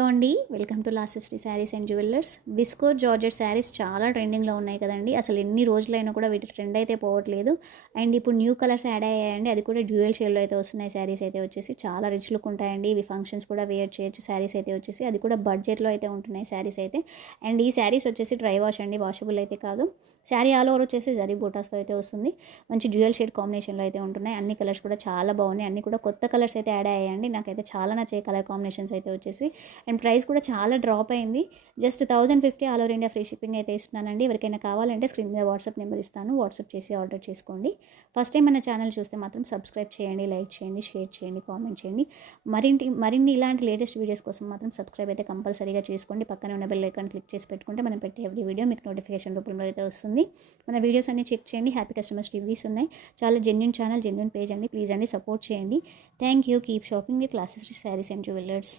Hello అండి, welcome to లాసెస్రీ sarees and jewellers. బిస్కోర్ జార్జెట్ శారీస్ చాలా ట్రెండింగ్లో ఉన్నాయి కదండి. అసలు ఎన్ని రోజులైనా కూడా వీటి ట్రెండ్ అయితే పోవట్లేదు. అండ్ ఇప్పుడు న్యూ కలర్స్ యాడ్ అయ్యాయండి, అది కూడా డ్యూయల్ షేడ్లో అయితే వస్తున్నాయి. శారీస్ అయితే వచ్చేసి చాలా రిచ్ లుక్ ఉంటాయండి. ఇవి ఫంక్షన్స్ కూడా వేర్ చేయొచ్చు. శారీస్ అయితే వచ్చేసి అది కూడా బడ్జెట్లో అయితే ఉంటున్నాయి శారీస్ అయితే. అండ్ ఈ శారీస్ వచ్చేసి డ్రై వాష్ అండి, వాషబుల్ అయితే కాదు. శారీ ఆల్ ఓవర్ వచ్చేసి జరీ బూటాస్తో అయితే వస్తుంది. మంచి డ్యూయల్ షేడ్ కాంబినేషన్లో అయితే ఉంటున్నాయి. అన్ని కలర్స్ కూడా చాలా బాగున్నాయి. అన్ని కూడా కొత్త కలర్స్ అయితే యాడ్ అయ్యాయండి. నాకైతే చాలా నచ్చే కలర్ కాంబినేషన్స్ అయితే వచ్చేసి. అండ్ ప్రైస్ కూడా చాలా డ్రాప్ అయింది. Just 1050 all over India free shipping అయితే ఇస్తున్నానండి. ఎవరికైనా కావాలంటే స్క్రీన్ మీద వాట్సాప్ నెంబర్ ఇస్తాను, వాట్సాప్ చేసి ఆర్డర్ చేసుకోండి. ఫస్ట్ టైం మన ఛానల్ చూస్తే మాత్రం సబ్స్క్రైబ్ చేయండి, లైక్ చేయండి, షేర్ చేయండి, కామెంట్ చేయండి. మరిన్ని ఇలాంటి లేటెస్ట్ వీడియోస్ కోసం మాత్రం సబ్స్క్రైబ్ అయితే కంపల్సరీగా చేసుకోండి. పక్కనే ఉన్న బెల్ ఐకాన్ క్లిక్ చేసి పెట్టుకుంటే మనం పెట్టే ఎవ్రీ వీడియో మీకు నోటిఫికేషన్ రూపంలో అయితే వస్తుంది. మన వీడియోస్ అన్ని చెక్ చేయండి. హ్యాపీ కస్టమర్స్ రివ్యూస్ ఉన్నాయి. చాలా జెన్యూన్ ఛానల్, జెన్యూన్ పేజ్ అండి. ప్లీజ్ అండి సపోర్ట్ చేయండి. Thank you. Keep shopping with లాసెస్రీ శారీస్ అండ్ జ్యువెలర్స్.